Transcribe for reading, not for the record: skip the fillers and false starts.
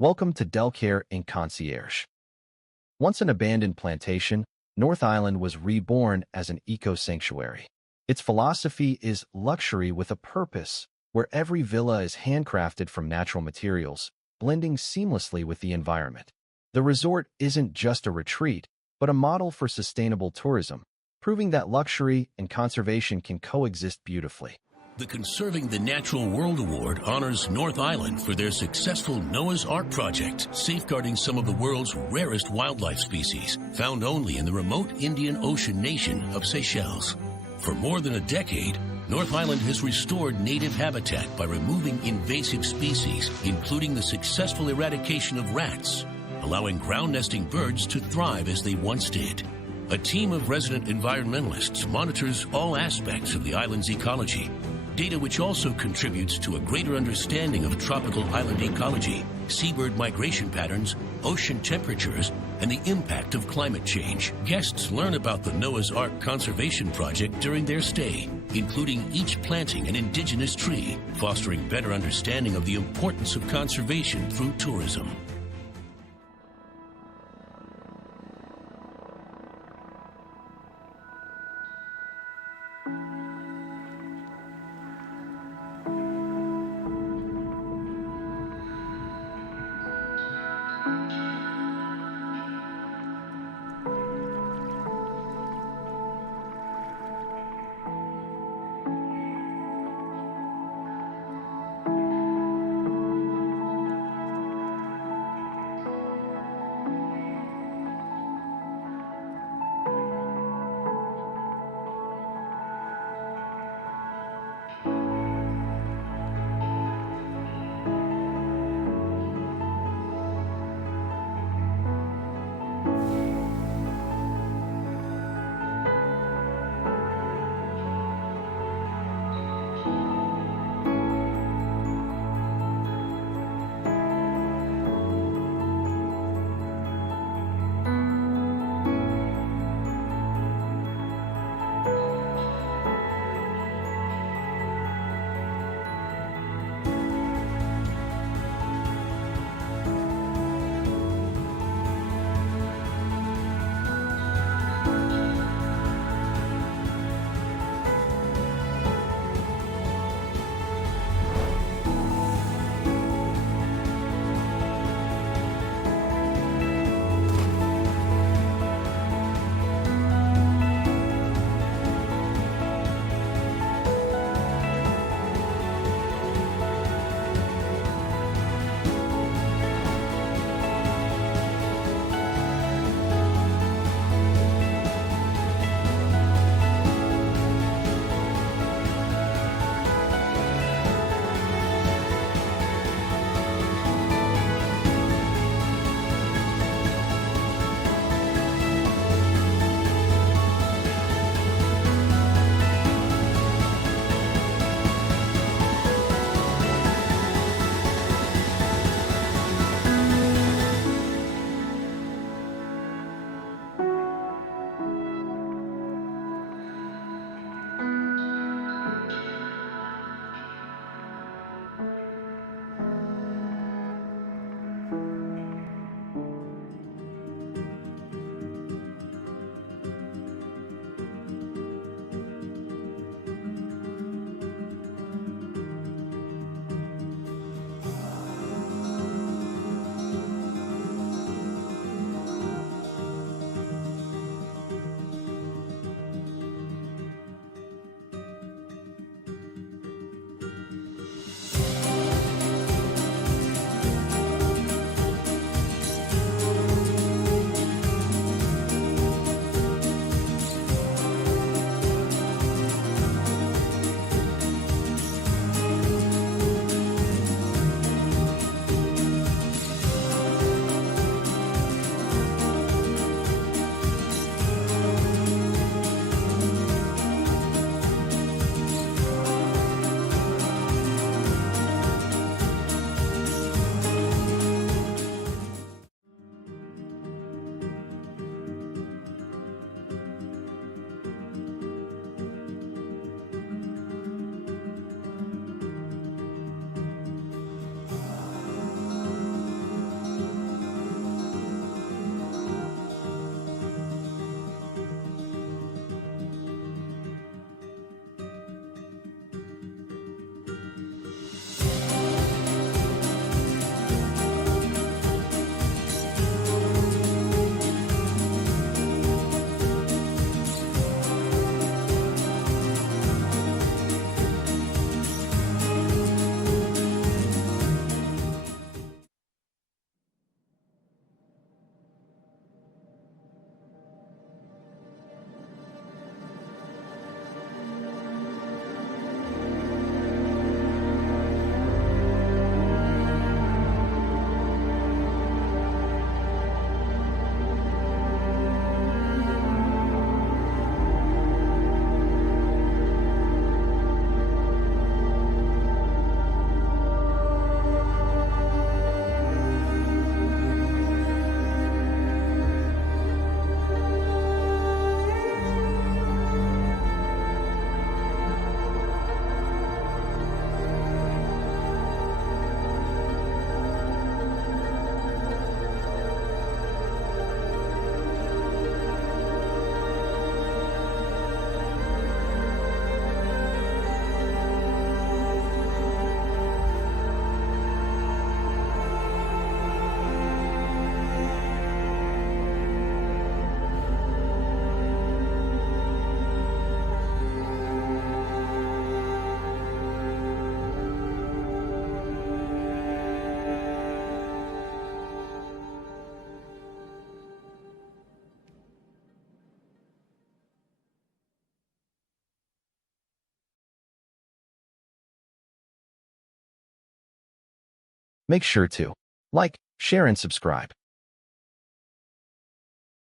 Welcome to Delcare in Concierge. Once an abandoned plantation, North Island was reborn as an eco-sanctuary. Its philosophy is luxury with a purpose, where every villa is handcrafted from natural materials, blending seamlessly with the environment. The resort isn't just a retreat, but a model for sustainable tourism, proving that luxury and conservation can coexist beautifully. The Conserving the Natural World Award honors North Island for their successful Noah's Ark project, safeguarding some of the world's rarest wildlife species, found only in the remote Indian Ocean nation of Seychelles. For more than a decade, North Island has restored native habitat by removing invasive species, including the successful eradication of rats, allowing ground-nesting birds to thrive as they once did. A team of resident environmentalists monitors all aspects of the island's ecology, data which also contributes to a greater understanding of tropical island ecology, seabird migration patterns, ocean temperatures, and the impact of climate change. Guests learn about the Noah's Ark Conservation Project during their stay, including each planting an indigenous tree, fostering better understanding of the importance of conservation through tourism. Make sure to like, share, and subscribe.